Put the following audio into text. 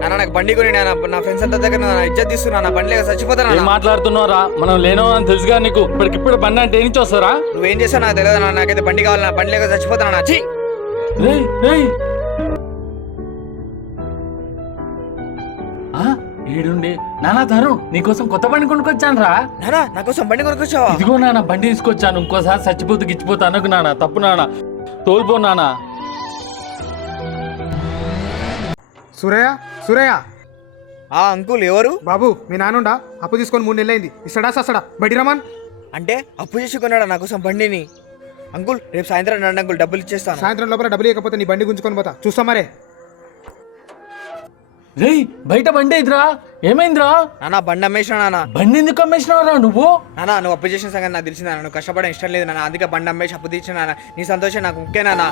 నాన్న నాకు బండి కొని నా ఫ్రెండ్స్ అంతా దగ్గర నా ఇజ్జత్ తీస్తున్నా, నా బండి లేక చచ్చిపోతాను. ఏం మాట్లాడుతున్నారా? మనం లేనో అని తెలుసుగా నీకు. ఇప్పటికిప్పుడు బండి అంటే ఏం వస్తారా? నువ్వేం చేస్తావు నాకు తెలియదు నాన్న, నాకైతే బండి కావాలి, నా బండి లేక చచ్చిపోతాను నా. ఛీ! ఈడుండి నానా తరుణ్ నీకోసం కొత్త బండి కొనుక్కొచ్చాను రా. నానా నా కోసం బండి కొనుక్కొచ్చావా? ఇదిగో నాన్న బండి తీసుకొచ్చాను. ఇంకోసారి చచ్చిపోతూ గిచ్చిపోతా అనకు నాన్న, తప్పు నాన్న, తోల్పో నాన్న. సూరయ్య సూరయ్య అంకుల్ ఎవరు? బాబు మీ నాన్నుండా? అప్పు తీసుకొని 3 నెలలైంది. ఇస్తాడా సస్తాడా? బడి రమన్ అంటే అప్పు చేసి కొన్నాడా నా కోసం బండిని? అంకుల్ రేపు సాయంత్రం రండి అంకుల్, డబ్బులు ఇచ్చేస్తాను. సాయంత్రం లోపల డబ్బులు ఇవ్వకపోతే నీ బండి గుంజుకొని పోతా. చూస్తా మరే. రేయ్ బయట బండి ఇదిరా, ఏమైందిరా? నానా బండి అమ్మేసినా నాన్న. బండి ఎందుకు అమ్మేసినావురా నువ్వు? నానా నువ్వు అప్పు చేసిన సంగతి నాకు తెలిసిందా? నువ్వు కష్టపడడం ఇష్టం లేదు నాన్న, అందుకే బండి అమ్మేసి అప్పు తీసిన నాన్న. నీ సంతోషం నాకు ముఖ్యం నాన్న.